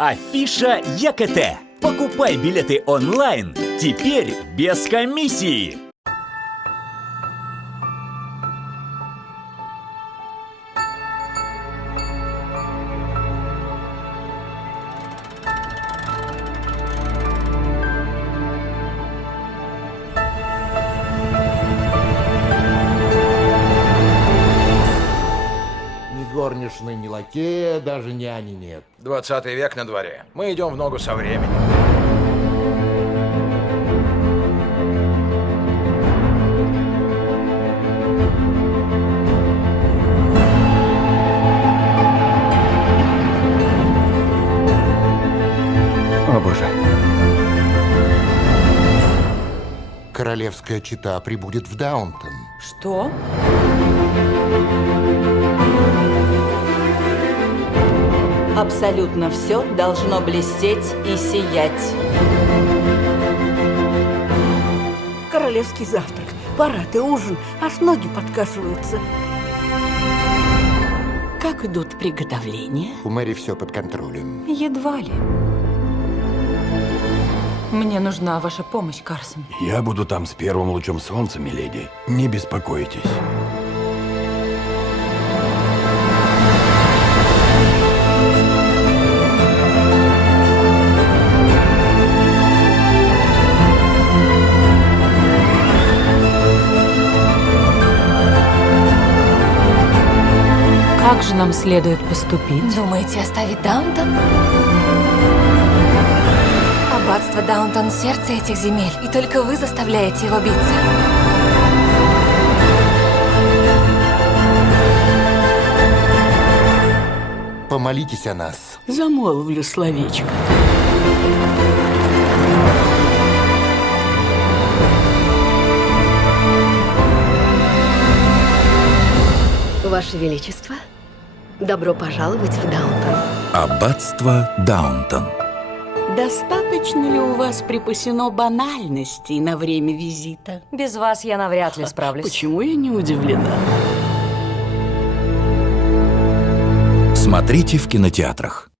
Афиша ЕКТ. Покупай билеты онлайн, теперь без комиссии. Ни горничной, ни лакея, даже няни нет. 20 век на дворе. Мы идем в ногу со временем. О боже. Королевская чета прибудет в Даунтон. Что? Абсолютно все должно блестеть и сиять. Королевский завтрак, парад и ужин, аж ноги подкашиваются. Как идут приготовления? У Мэри все под контролем. Едва ли. Мне нужна ваша помощь, Карсон. Я буду там с первым лучом солнца, миледи. Не беспокойтесь. Как же нам следует поступить? Думаете, оставить Даунтон? Аббатство Даунтон — сердце этих земель, и только вы заставляете его биться. Помолитесь о нас. Замолвлю словечко. Ваше Величество, добро пожаловать в Даунтон. Аббатство Даунтон. Достаточно ли у вас припасено банальностей на время визита? Без вас я навряд ли справлюсь. Почему я не удивлена? Смотрите в кинотеатрах.